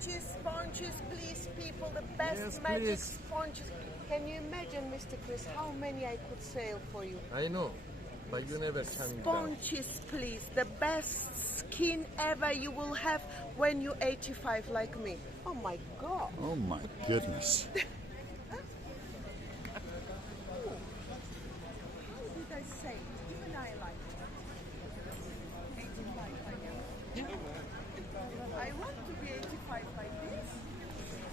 Sponges, please, people, the best magic sponges. Can you imagine, Mr. Chris, how many I could sell for you? I know, but you never can. Sponges, please, the best skin ever you will have when you're 85 like me. Oh my God. Oh my goodness. How did I say? Even I like it. 85 I am. I want to be 85 like this.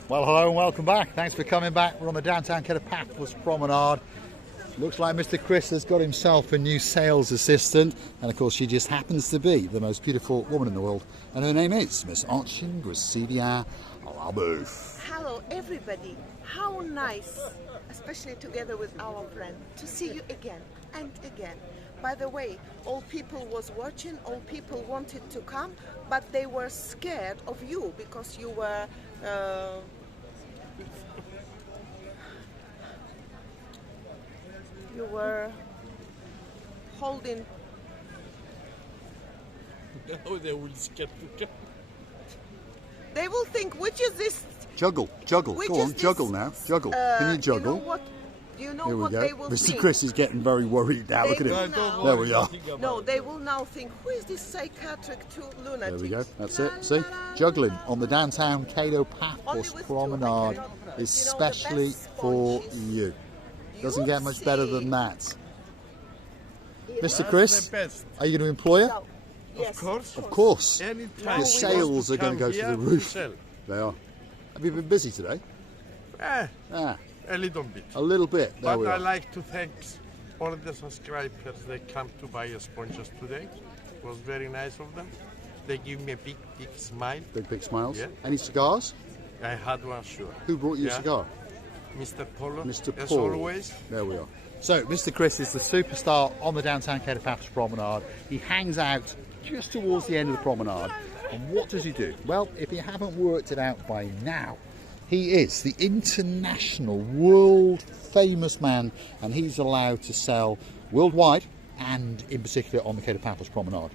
Well, hello and welcome back. Thanks for coming back. We're on the downtown Kato Paphos Promenade. Looks like Mr. Chris has got himself a new sales assistant, and of course she just happens to be the most beautiful woman in the world, and her name is Miss Archin Gracivia Labouf. Hello everybody, how nice, especially together with our friend, to see you again and again. By the way, all people was watching, all people wanted to come, but they were scared of you because you were holding. Now they will scared to come. They will think, which is this? Juggle. Go on, juggle now. Juggle. Can you juggle? You know Here we what go. they will Mr. think? Chris is getting very worried now. Look at him. There we are. No, they will now think, who is this psychiatric lunatic? There we go. That's it. See? Juggling on the downtown Kato Paphos Promenade, especially for you. Doesn't get much better than that. Mr. Chris, are you going to employ her? No. Yes. Of course. Anytime. Your sales are going to go through the roof. They are. Have you been busy today? A little bit. A little bit. There But we I are. like to thank all the subscribers that come to buy sponges today. It was very nice of them. They give me a big smile. Big smiles. Yeah. Any cigars? I had one, sure. Who brought you a Yeah. cigar? Mr. Polo, Mr. as Paul. always. There we are. So, Mr. Chris is the superstar on the downtown Kato Paphos Promenade. He hangs out just towards the end of the promenade. And what does he do? Well, if you haven't worked it out by now, he is the international, world famous man, and he's allowed to sell worldwide and in particular on the Kato Paphos Promenade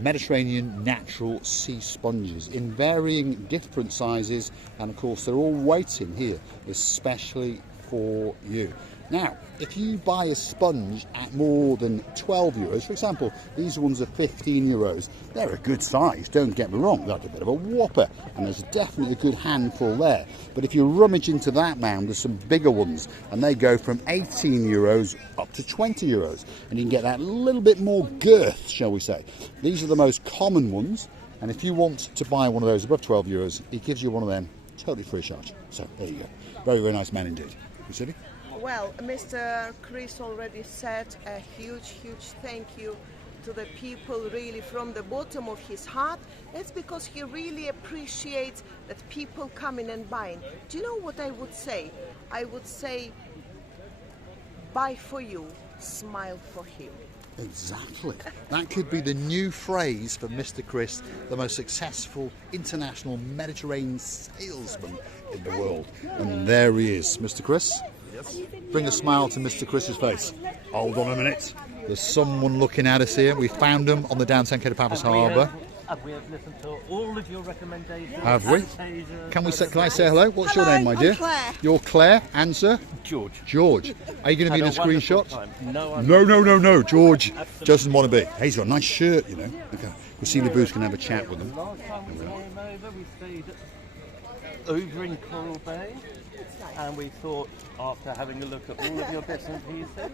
Mediterranean natural sea sponges in varying different sizes, and of course they're all waiting here especially for you. Now, if you buy a sponge at more than 12 euros, for example, these ones are 15 euros, they're a good size, don't get me wrong, that's a bit of a whopper, and there's definitely a good handful there. But if you rummage into that mound, there's some bigger ones, and they go from 18 euros up to 20 euros, and you can get that little bit more girth, shall we say. These are the most common ones, and if you want to buy one of those above 12 euros, he gives you one of them totally free of charge. So, there you go. Very, very nice man indeed. You see? Well, Mr. Chris already said a huge thank you to the people, really from the bottom of his heart. That's because he really appreciates that people coming and buying. Do you know what I would say? I would say, buy for you, smile for him. Exactly. That could be the new phrase for Mr. Chris, the most successful international Mediterranean salesman in the world. And there he is. Mr. Chris, bring a smile to Mr. Chris's face. Hold on a minute. There's someone looking at us here. We found him on the downtown Kato Paphos Harbour. We have listened to all of your recommendations. Have we? Can I say hello? What's your name, my dear? I'm Claire. You're Claire. Answer? George. George. Are you going to be in a wonderful screenshot? time. No. No. George doesn't want to be. Hey, he's got a nice shirt, you know. Okay. We'll see the booth can have a chat with him. Last time we came over, we stayed over in Coral Bay, and we thought, after having a look at all of your bits and pieces,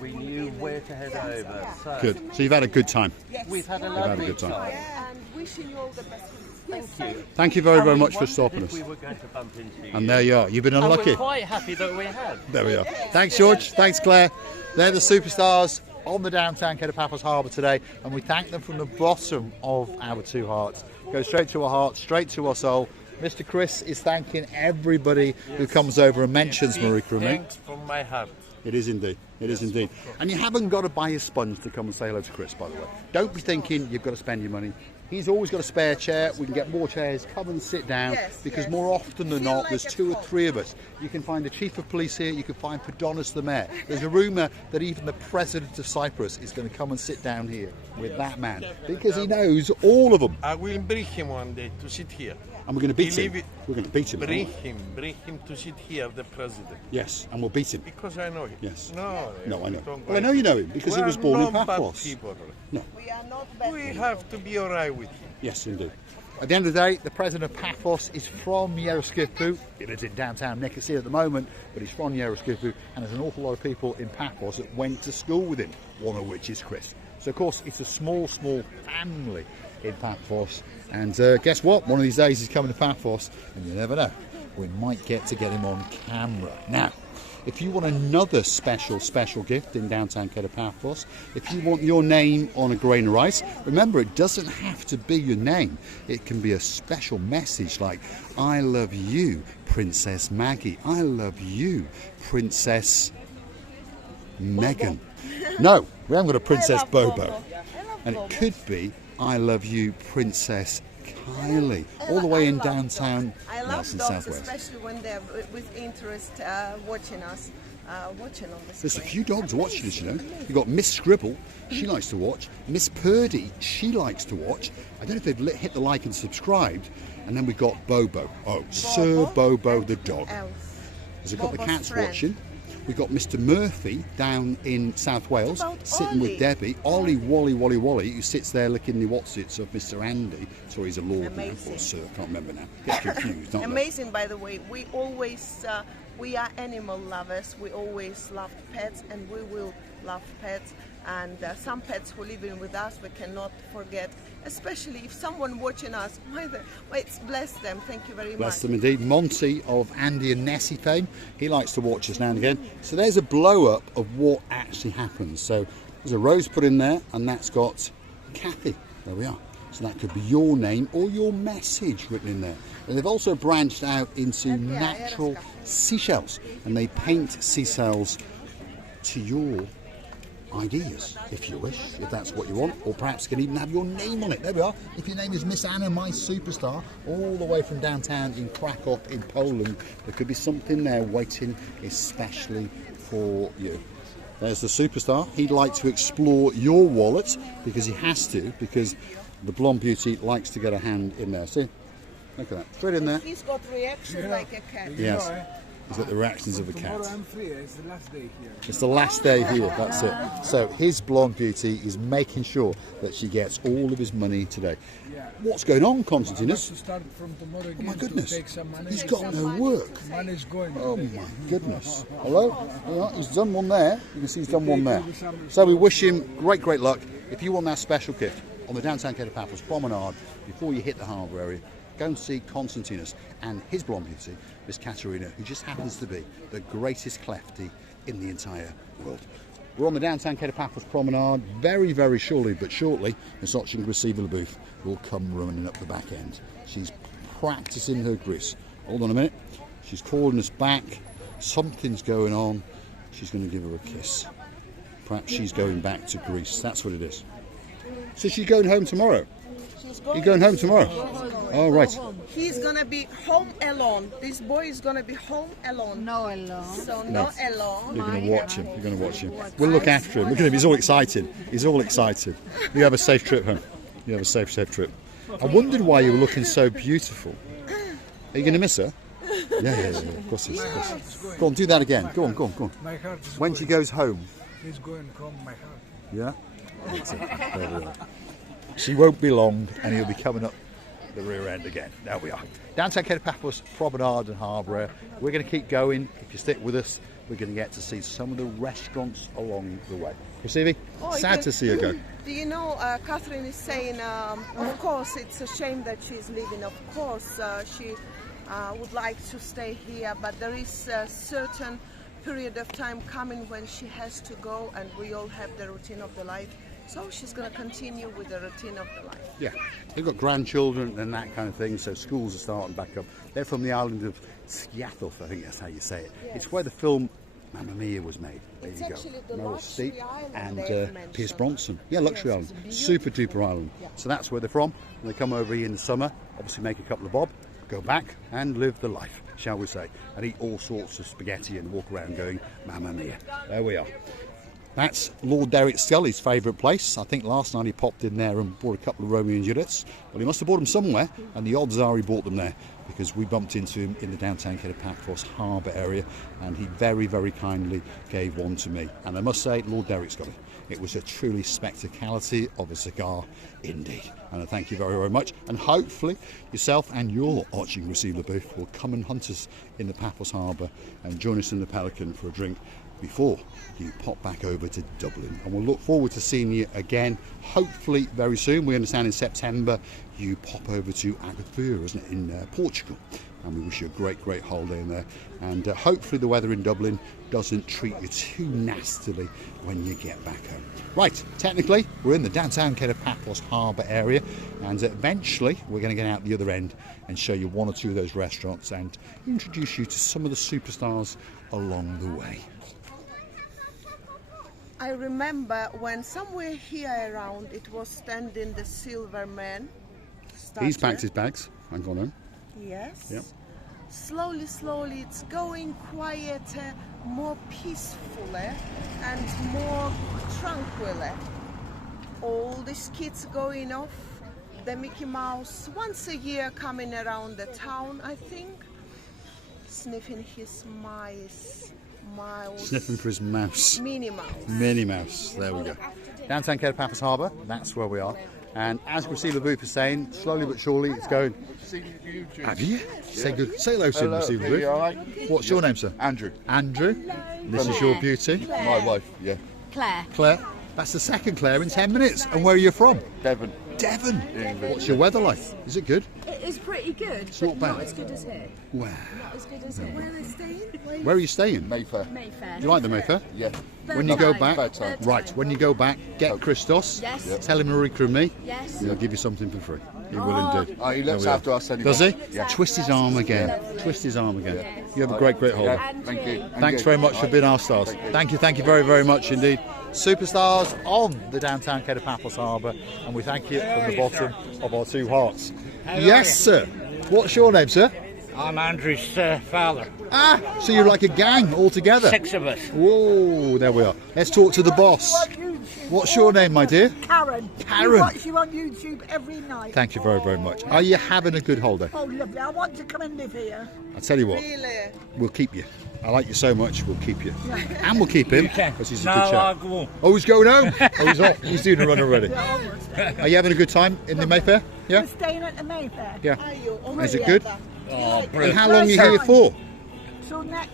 we knew where to head over. So Good. So you've had a good time. we've had a had a lovely good time. time. And wishing you all the best. Thank you. Thank you very, And very we much for wondered stopping if us. we were going to bump into you. And there you are. You've been And unlucky. we're quite happy that we have. There we are. Thanks, George. Thanks, Claire. They're the superstars on the downtown Kato Paphos Harbour today, and we thank them from the bottom of our two hearts. Go straight to our heart, straight to our soul. Mr. Chris is thanking everybody who comes over and mentions Marika and me. Thanks from my heart. It is indeed. It is indeed. And you haven't got to buy a sponge to come and say hello to Chris, by the way. Don't be thinking you've got to spend your money. He's always got a spare chair. We can get more chairs. Come and sit down. Because more often than not, there's 2 or 3 of us. You can find the Chief of Police here. You can find Padonis the Mayor. There's a rumour that even the President of Cyprus is going to come and sit down here with that man. Because he knows all of them. I will bring him one day to sit here. And we're going to beat him. Believe it. We're going to beat him. Bring him to sit here, the president. Yes, and we'll beat him. Because I know him. Yes. No, No, I know. don't Well, I know you know him because he was born in Paphos. People. No. We are not bad We people. have to be alright with him. Yes, indeed. At the end of the day, the president of Paphos is from Yeroskipu. He lives in downtown Nicosia at the moment, but he's from Yeroskipu, and there's an awful lot of people in Paphos that went to school with him, one of which is Chris. So, of course, it's a small, small family in Paphos. And guess what? One of these days he's coming to Paphos, and you never know. We might get to get him on camera. Now, if you want another special gift in downtown Kato Paphos, if you want your name on a grain of rice, remember it doesn't have to be your name. It can be a special message like, I love you, Princess Maggie. I love you, Princess Megan. No, we haven't got a Princess Bobo. And it could be, I love you, Princess Kylie, all the way in downtown I love Nelson, dogs, South Wales. especially when they're with interest watching us, watching on the There's a screen. few dogs watching us, you know. You've got Miss Scribble, she likes to watch. Miss Purdy, she likes to watch. I don't know if they've hit the like and subscribed. And then we've got Bobo. Oh, Sir Bobo the dog. There's a couple of Bobo's cats friend. watching. We've got Mr. Murphy down in South Wales, about sitting with Ollie? Debbie. Ollie, Wally, who sits there licking the whatsits of Mr. Andy. Sorry, he's a lord now, Amazing. or sir, I can't remember now. Get confused, don't they? Amazing, by the way. We always, we are animal lovers. We always loved pets, and we will love pets. And some pets who live in with us, we cannot forget. Especially if someone watching us, bless them. Thank you very Bless much. them indeed. Monty of Andy and Nessie fame, he likes to watch us now and again. So there's a blow up of what actually happens. So there's a rose put in there, and that's got Kathy. There we are. So that could be your name or your message written in there. And they've also branched out into natural seashells, and they paint seashells to your ideas, if you wish, if that's what you want, or perhaps can even have your name on it. There we are. If your name is Miss Anna, my superstar, all the way from downtown in Krakow in Poland, there could be something there waiting especially for you. There's the superstar. He'd like to explore your wallet because he has to, because the blonde beauty likes to get a hand in there. See? Look at that. Straight in there. He's got reaction like a cat. Yes. He's got the reactions of a cat. Tomorrow I'm free. It's the last day here. It's the last day here, that's it. So his blonde beauty is making sure that she gets all of his money today. Yeah. What's going on, To Constantinus? start from tomorrow again. Oh my goodness, To take some money. he's got no work. Money is going. Oh my goodness. Hello? Yeah, he's done one there. You can see he's done one there. So we wish him great luck. If you want that special gift on the downtown Kato Paphos Promenade, before you hit the harbour area, go and see Constantinus and his blonde beauty, Miss Katerina, who just happens to be the greatest clefty in the entire world. We're on the downtown Kato Paphos Promenade. Very, very shortly, but shortly, Miss Oching Receiver Booth will come running up the back end. She's practicing her Greece. Hold on a minute. She's calling us back. Something's going on. She's going to give her a kiss. Perhaps she's going back to Greece. That's what it is. So she's going home tomorrow. You're going home tomorrow? Oh, right. He's gonna be home alone. This boy is gonna be home alone. No alone. So not alone. You're going to watch him. You're going to watch him. We'll look after him. Look at him. He's all excited. He's all excited. You have a safe trip home. You have a safe trip. I wondered why you were looking so beautiful. Are you going to miss her? Yeah. Of course he is. Of course. Go on, do that again. Go on. My heart is When she goes home. He's going home, my heart. Yeah? That's it. There we are. She won't be long, and he'll be coming up the rear end again. There we are. Downtown Kato Paphos Promenade and Harbour. We're going to keep going. If you stick with us, we're going to get to see some of the restaurants along the way. Receivy, sad to see her go. Do you know, Catherine is saying, of course, it's a shame that she's leaving. Of course, she would like to stay here, but there is a certain period of time coming when she has to go, and we all have the routine of the life. So she's going to continue with the routine of the life. Yeah, they've got grandchildren and that kind of thing, so schools are starting back up. They're from the island of Sciathulf, I think that's how you say it. Yes. It's where the film Mamma Mia was made. There It's you go. actually the Meryl luxury Streep island and they've mentioned. Pierce Bronson. Yeah, luxury Yes, island. it's beautiful. Super duper island. Yeah. So that's where they're from. And they come over here in the summer, obviously make a couple of bob, go back and live the life, shall we say, and eat all sorts of spaghetti and walk around going, Mamma Mia. There we are. That's Lord Derek Scully's favourite place. I think last night he popped in there and bought a couple of Romeo and Juliets. Well, he must have bought them somewhere, and the odds are he bought them there, because we bumped into him in the downtown Kato Paphos harbour area, and he very, very kindly gave one to me. And I must say, Lord Derek Scully, it was a truly spectacality of a cigar indeed. And I thank you very, very much. And hopefully yourself and your Archie Receiver booth will come and hunt us in the Paphos harbour and join us in the Pelican for a drink before you pop back over to Dublin. And we'll look forward to seeing you again, hopefully very soon. We understand in September you pop over to Agadir, isn't it, in Portugal. And we wish you a great, great holiday in there. And hopefully the weather in Dublin doesn't treat you too nastily when you get back home. Right, technically we're in the downtown Kato Paphos harbour area, and eventually we're going to get out the other end and show you one or two of those restaurants and introduce you to some of the superstars along the way. I remember when somewhere here around it was standing the Silver Man statue. He's packed his bags and gone home. Yes. Yep. Slowly, slowly it's going quieter, more peaceful and more tranquil. All these kids going off, the Mickey Mouse once a year coming around the town, I think, sniffing his mouse. Sniffing for his mouse. Minnie Mouse. Minnie Mouse, there we go. Downtown Kato Paphos harbour, that's where we are. And as Receiver Booth is saying, slowly but surely it's going. Have you? Say good. Say hello to Receiver Booth. Right? What's your name, sir? Andrew. Andrew. This is your beauty. My wife, yeah. Claire. Claire. That's the second Claire in 10 minutes. And where are you from? Devon. Devon. What's your weather like? Is it good? It is pretty good, It's but not bad. not as good as here. Where? Not as good as here. Where are they staying? Where are you staying? Mayfair. Mayfair. You like the Mayfair? Yeah. When you go back, Third time. right, when you go back, get Christos, Yes. Yep. tell him Marika and me, Yes. and he'll give you something for free. He will indeed. Oh, he looks There we after are. us anyway. Does he? Yeah. Twist his arm again. Twist his arm again. You have a great, great holiday. Yeah, thank you. And Thanks you. very much for being our stars. Thank you very, very much indeed. Superstars on the downtown Kato Paphos harbour, and we thank you from the bottom of our two hearts. Yes, sir. What's your name, sir? I'm Andrew's father. Ah, so you're like a gang all together. 6 of us. Whoa, there we are. Let's talk to the boss. What's your name, my dear? Karen. Karen. We watch you on YouTube every night. Thank you very, very much. Are you having a good holiday? Oh, lovely. I want to come and live here. I'll tell you what, Really? we'll keep you. I like you so much, we'll keep you. And we'll keep him, because he's a No, good I'll chap. go home. Oh, he's going home? Oh, he's off. He's doing a run already. Are you having a good time in the Mayfair? Yeah? We're staying at the Mayfair. Yeah. Are you? Oh, Is it yeah. good? Oh, And brilliant. how long are you here for? So next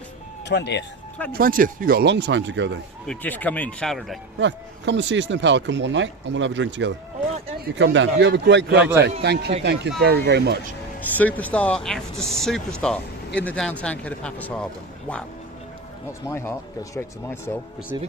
20th. 20th. You've got a long time to go then. We've just come in Saturday. Right, come and see us in the Pelican one night and we'll have a drink together. All right, then. You come down. You have a great, great Lovely. day. Thank you very, very much. Superstar after superstar in the downtown Kato Paphos harbour. Wow. That's my heart. Goes straight to my soul. Perceive?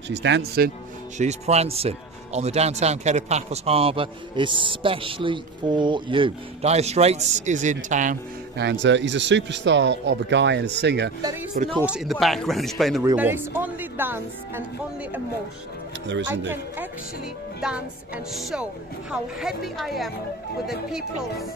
She's dancing. She's prancing on the downtown Kato Paphos harbour, especially for you. Dire Straits is in town, and he's a superstar of a guy and a singer. There is But of no course, in the words. background, he's playing the real There one. is only dance and only emotion. There is I indeed. can actually dance and show how happy I am with the people's.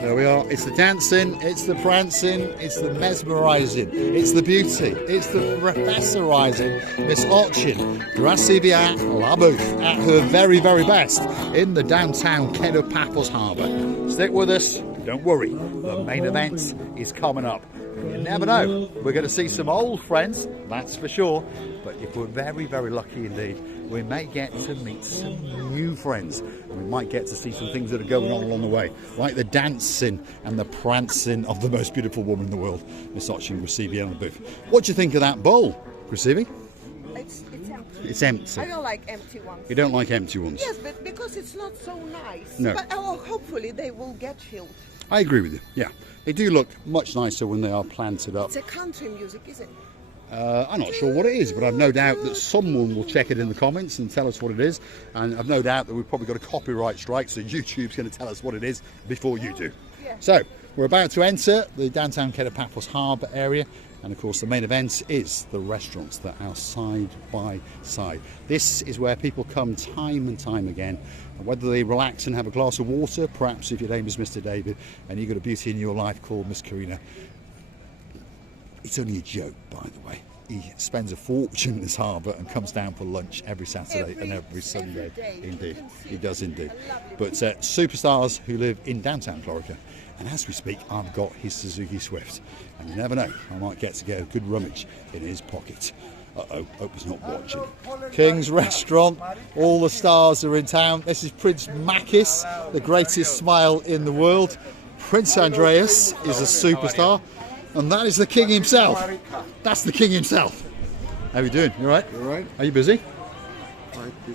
There we are. It's the dancing, it's the prancing, it's the mesmerising, it's the beauty, it's the professorising. Miss Ochin, Gracivia Labooth at her very, very best in the downtown Kato Paphos harbour. Stick with us, don't worry, the main event is coming up. You never know, we're going to see some old friends, that's for sure, but if we're very, very lucky indeed, we may get to meet some new friends, and we might get to see some things that are going on along the way, like the dancing and the prancing of the most beautiful woman in the world, Miss Ochin Gracivia on the booth. What do you think of that bowl, Gracivia? It's empty. It's empty. I don't like empty ones. You don't like empty ones? Yes, but because it's not so nice. No. But hopefully they will get filled. I agree with you, yeah. They do look much nicer when they are planted up. It's a country music, is it? I'm not sure what it is, but I've no doubt that someone will check it in the comments and tell us what it is. And I've no doubt that we've probably got a copyright strike, so YouTube's going to tell us what it is before you do. Yeah. So, we're about to enter the downtown Kato Paphos harbour area. And of course, the main event is the restaurants that are side by side. This is where people come time and time again. And whether they relax and have a glass of water, perhaps if your name is Mr. David and you've got a beauty in your life called Miss Karina. It's only a joke, by the way. he spends a fortune in this harbour and comes down for lunch every Saturday and every Sunday. every day. Indeed, he does indeed. But superstars who live in downtown Florida. And as we speak, I've got his Suzuki Swift. And you never know, I might get a good rummage in his pocket. Uh-oh, hope he's not watching. King's Restaurant, all the stars are in town. This is Prince Makis, the greatest smile in the world. Prince Andreas is a superstar. And that is the king himself. That's the king himself. How are you doing? You all right? You all right? Are you busy?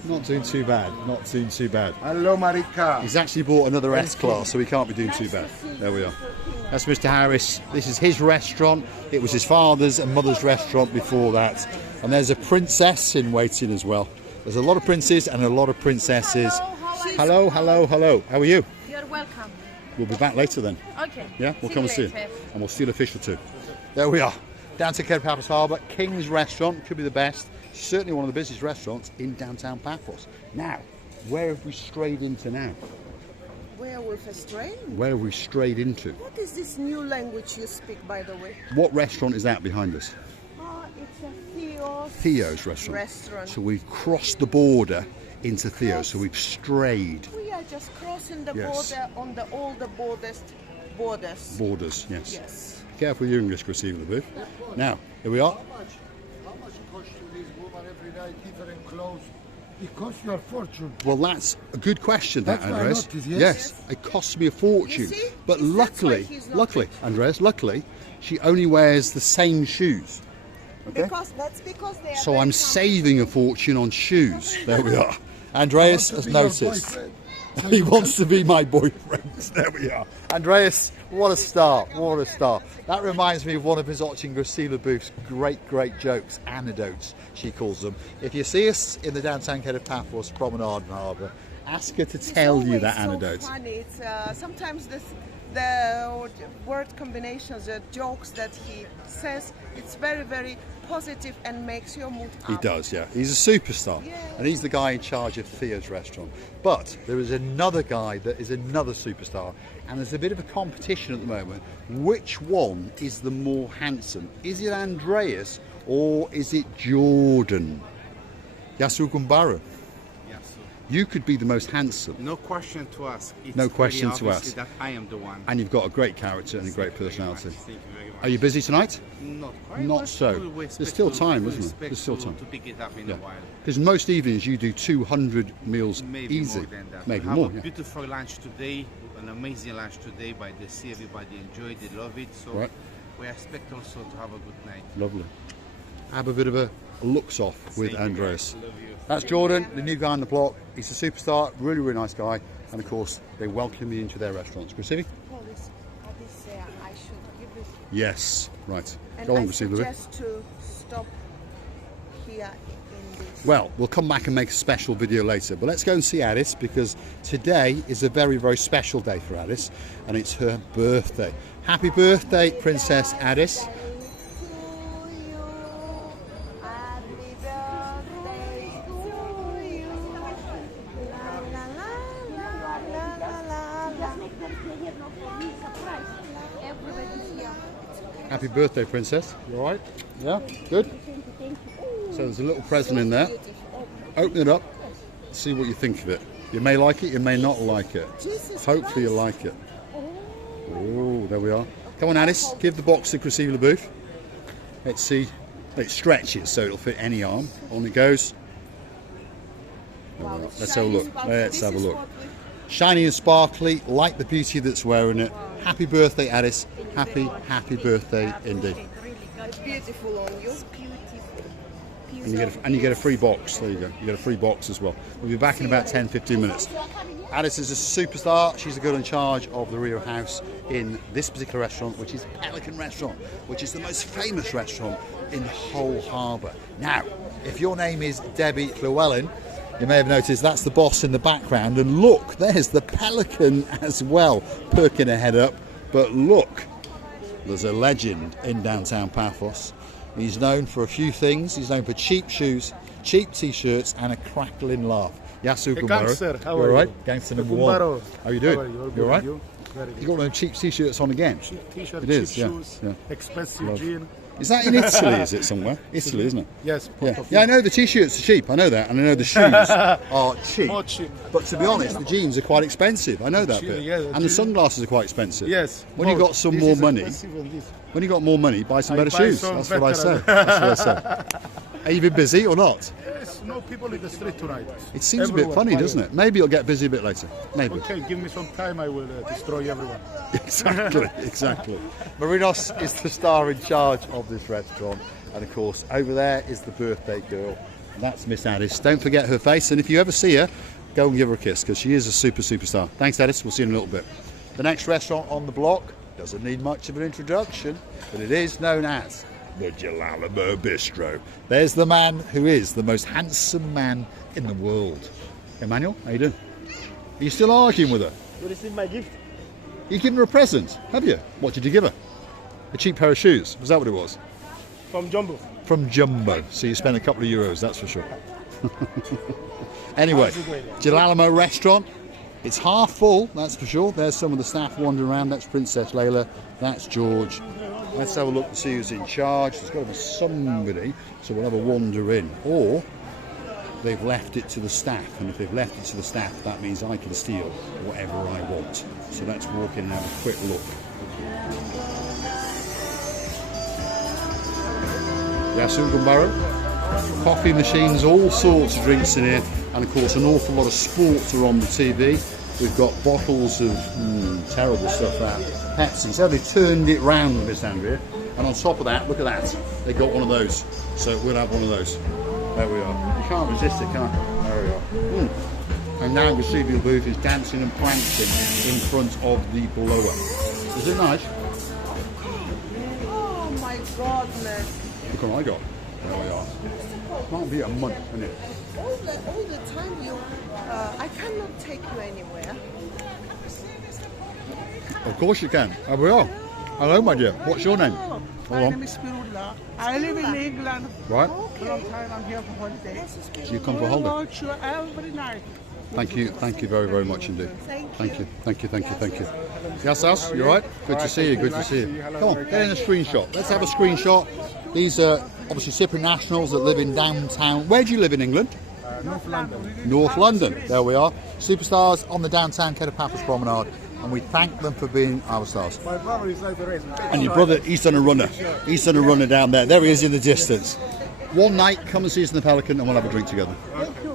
Not doing too bad. Not doing too bad. Hello, Marika. He's actually bought another S-Class, so he can't be doing too bad. There we are. That's Mr. Harris. This is his restaurant. It was his father's and mother's restaurant before that. And there's a princess in waiting as well. There's a lot of princes and a lot of princesses. Hello, hello, hello. How are you? You're welcome. We'll be back later then. Okay. Yeah, we'll See come you and see you. later. And we'll steal a fish or two. There we are. Down to Paphos Harbour, King's Restaurant. Could be the best. Certainly one of the busiest restaurants in downtown Paphos. Now, where have we strayed into now? Werewolf Strain? Where have we strayed into? What is this new language you speak, by the way? What restaurant is that behind us? It's a Theo's restaurant. So we've crossed the border into Theo's. So we've strayed. We are just crossing the Yes. border on the all the borders. Borders, yes. Yes. Careful your English, receiving the booth. Now, here we are. How much it costs you this woman every night, different clothes? It costs you a fortune. Well, that's a good question, that, That's what I Andreas. noticed, yes. It costs me a fortune. You see? But That's luckily, why he's not rich. Andreas, luckily, she only wears the same shoes. Okay? That's because they are So very I'm saving a fortune on shoes. There we are. Andreas has Be your noticed. boyfriend. He wants to be my boyfriend. There we are. Andreas, what a star. What a star. That reminds me of one of his Oching Gracila Booth's great jokes, anecdotes, she calls them. If you see us in the downtown Kato Paphos Promenade and Harbour, ask her to tell you that anecdote. So funny. It's, sometimes the word combinations, the jokes that he says, it's very positive and makes your mood up. He does, yeah. He's a superstar. Yeah. And he's the guy in charge of Theo's restaurant. But there is another guy that is another superstar. And there's a bit of a competition at the moment. Which one is the more handsome? Is it Andreas or is it Jordan? Yasu Kumbaru. You could be the most handsome. No question to ask. It's No question very to obvious ask. that I am the one. And you've got a great character and a great Thank you very much. personality. Thank you very much. Are you busy tonight? Not quite. Not but so. we'll There's still time, isn't there? expect There's still to- time. To pick it up in Yeah. a while. Because most evenings you do 200 meals Maybe easy. more than that. Maybe we have more, a yeah. beautiful lunch today, an amazing lunch today by the sea. Everybody enjoyed it, love it. So Right. we expect also to have a good night. Lovely. Have a bit of a looks off with Thank you, Andreas. guys. Love you. That's Jordan, the new guy on the block. He's a superstar, really nice guy. And of course, they welcome me into their restaurants. Gracili? Police, I should give this. Yes. Right. And Go on, I Gracili. suggest to stop here in this. Well, we'll come back and make a special video later. But let's go and see Alice because today is a very special day for Alice. And it's her birthday. Happy birthday, Princess Alice. Happy birthday, Princess. You alright? Yeah? Good? So there's a little present in there. Open it up. See what you think of it. You may like it, you may not like it. Hopefully you like it. Oh, there we are. Come on, Alice. Give the box to Gracila Booth. Let's see. It stretches so it'll fit any arm. On it goes. There we are. Let's have a look. Let's have a look. Shiny and sparkly, like the beauty that's wearing it. Happy birthday, Alice. Happy birthday indeed. It's beautiful on you. And you get a free box. There you go. You get a free box as well. We'll be back in about 10-15 minutes. Alice is a superstar. She's the girl in charge of the Rio House in this particular restaurant, which is Pelican Restaurant, which is the most famous restaurant in the whole harbour. Now, if your name is Debbie Llewellyn, you may have noticed that's the boss in the background. And look, there's the Pelican as well, perking her head up. But look, there's a legend in downtown Paphos. He's known for a few things. He's known for cheap shoes, cheap t-shirts, and a crackling laugh. Yasu Kumbaru. Gangster, how You are alright? you? Gangster number Kumbaru. one. How you doing? How are you? All You good, alright? you? Very You good. got them cheap t-shirts on again. Cheap t-shirt, It is, cheap yeah, shoes, yeah. expensive Love. jean. Is that in Italy, is it somewhere? Italy, isn't it? Yes. Yeah, I know the t-shirts are cheap, I know that, and I know the shoes are cheap. More cheap. But to be honest, the jeans are quite expensive, I know that bit. Yeah, and the sunglasses are quite expensive. Yes. When you got some more money, when you got more money, buy some better shoes. That's what I say. That's what I say. Are you been busy or not? Yes, no people in the street tonight. It seems a bit funny, doesn't it? Maybe it'll get busy a bit later. Maybe. Okay, give me some time, I will destroy everyone. Exactly, exactly. Marinos is the star in charge of this restaurant, and of course over there is the birthday girl. That's Miss Addis. Don't forget her face, and if you ever see her, go and give her a kiss, because she is a superstar. Thanks, Addis. We'll see you in a little bit. The next restaurant on the block doesn't need much of an introduction, but it is known as the Jalalamo Bistro. There's the man who is the most handsome man in the world. Emmanuel, how you doing? Are you still arguing with her? You received my gift. You given her a present, have you? What did you give her? A cheap pair of shoes? Was that what it was? From Jumbo. From Jumbo. So you spent a couple of euros, that's for sure. Anyway, Jalalamo restaurant. It's half full, that's for sure. There's some of the staff wandering around. That's Princess Layla. That's George. Let's have a look and see who's in charge. There's got to be somebody, so we'll have a wander in. Or they've left it to the staff, and if they've left it to the staff, that means I can steal whatever I want. So let's walk in and have a quick look. Yasu Gumbaro, coffee machines, all sorts of drinks in here, and of course an awful lot of sports are on the TV. We've got bottles of terrible stuff out. Pepsi. So they turned it round, Miss Andrea, and on top of that, look at that, they got one of those. So we'll have one of those. There we are. You can't resist it, can I? There we are. And now the Vesuvian booth is dancing and prancing in front of the blower. Is it nice? Oh my goodness. Look what I got. There we are. Might be a month, isn't it? All the time you, I cannot take you anywhere. Of course you can. There we are. Hello, my dear. What's your name? My name is Pirula. I live in England. Right. For a long time. I'm here for holiday. So you come for holiday? Watch you every night. Thank you very, very much indeed. Thank you. Yes, As, you alright? Good to see you, good to see you. Come on, get in a screenshot. Let's have a screenshot. These are obviously Cypriot nationals that live in downtown. Where do you live in England? North London. North London, there we are. Superstars on the downtown Kato Paphos Promenade, and we thank them for being our stars. My brother is over there. And your brother, he's done a runner. He's done a runner down there. There he is in the distance. One night, come and see us in the Pelican and we'll have a drink together.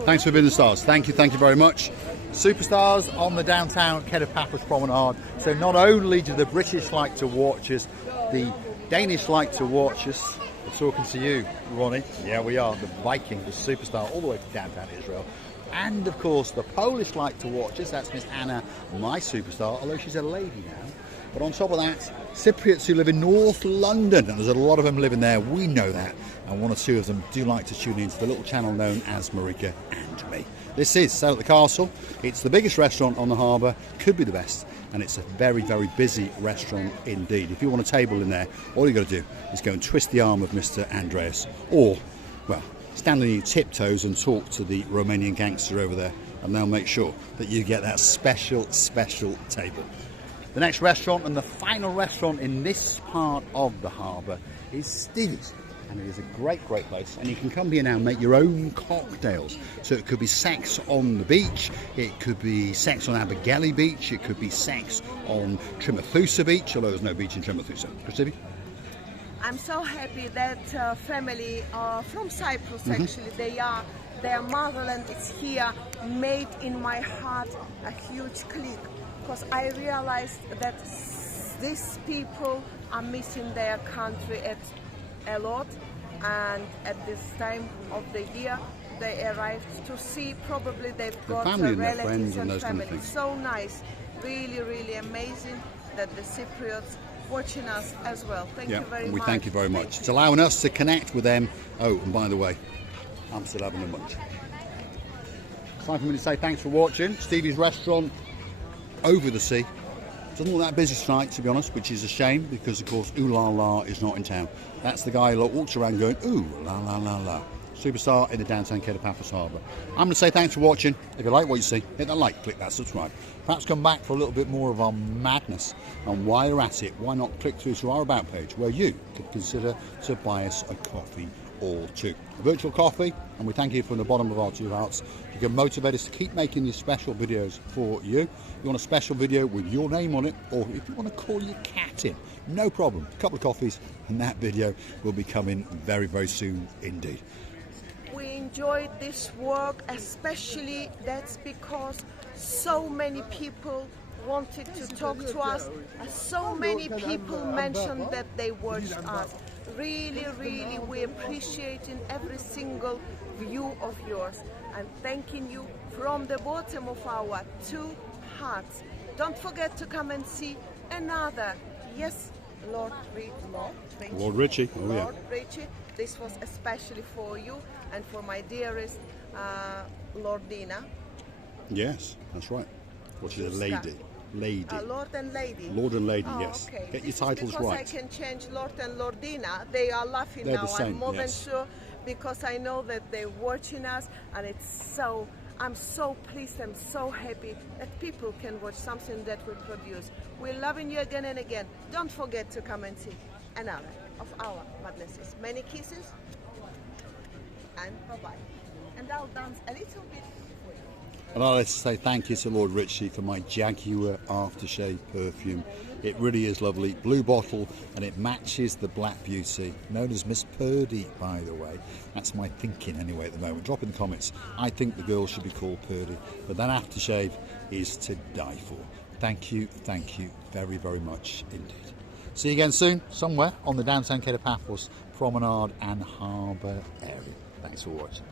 Thanks for being the stars. Thank you very much. Superstars on the downtown Kato Paphos Promenade. So not only do the British like to watch us, the Danish like to watch us. We're talking to you, Ronnie. Yeah, we are. The Viking, the superstar, all the way to downtown Israel. And of course, the Polish like to watch us. That's Miss Anna, my superstar, although she's a lady now. But on top of that, Cypriots who live in North London, and there's a lot of them living there, we know that. And one or two of them do like to tune into the little channel known as Marika and me. This is Sail at the Castle. It's the biggest restaurant on the harbour, could be the best, and it's a very, very busy restaurant indeed. If you want a table in there, all you've got to do is go and twist the arm of Mr. Andreas, or, well, stand on your tiptoes and talk to the Romanian gangster over there, and they'll make sure that you get that special table. The next restaurant and the final restaurant in this part of the harbour is Stevie's. And it is a great place, and you can come here now and make your own cocktails. So it could be sex on the beach, it could be sex on Abergele Beach, it could be sex on Trimethusa Beach, although there's no beach in Trimethusa. Christine? I'm so happy that family from Cyprus, actually, their motherland is here, made in my heart a huge click, because I realized that these people are missing their country a lot, and at this time of the year they arrived to see, probably they've got relatives and family. So nice, really amazing that the Cypriots watching us as well. Thank you very much. We thank you very much. It's allowing us to connect with them. Oh, and by the way, I'm still having a munch. It's time for me to say thanks for watching. Stevie's restaurant over the sea. Doesn't look that busy tonight, to be honest, which is a shame, because of course Ooh La La is not in town. That's the guy who walks around going ooh la la la la. superstar in the downtown Kato Paphos Harbour. I'm going to say thanks for watching. If you like what you see, hit that like, click that subscribe. Perhaps come back for a little bit more of our madness. And while you're at it, why not click through to our About page where you could consider to buy us a coffee or two. A virtual coffee, and we thank you from the bottom of our two hearts. You can motivate us to keep making these special videos for you. You want a special video with your name on it, or if you want to call your cat in, no problem. A couple of coffees and that video will be coming very, very soon indeed. We enjoyed this work, especially that's because so many people wanted to talk to us. So many people mentioned that they watched us. Really, really, we appreciate in every single view of yours, and thanking you from the bottom of our two hearts. Don't forget to come and see another. Yes, Lord Richie. Lord Richie. Oh, yeah. Lord Richie. This was especially for you and for my dearest Lordina. Yes, that's right. Well, she's a lady. Lord and Lady. Lord and Lady, oh, yes. Okay. Get this your titles because right. I can change Lord and Lordina. They are laughing They're now. the same, I'm more yes. than sure, because I know that they're watching us, and I'm so pleased, I'm so happy that people can watch something that we produce. We're loving you again and again. Don't forget to come and see another of our madnesses. Many kisses and bye-bye. And I'll dance a little bit for you. And I'd like to say thank you to Lord Richie for my Jaguar aftershave perfume. It really is lovely. Blue bottle, and it matches the Black Beauty, known as Miss Purdy, by the way. That's my thinking anyway at the moment. Drop in the comments. I think the girl should be called Purdy, but that aftershave is to die for. Thank you very, very much indeed. See you again soon, somewhere on the downtown Kato Paphos Promenade and Harbour area. Thanks for watching.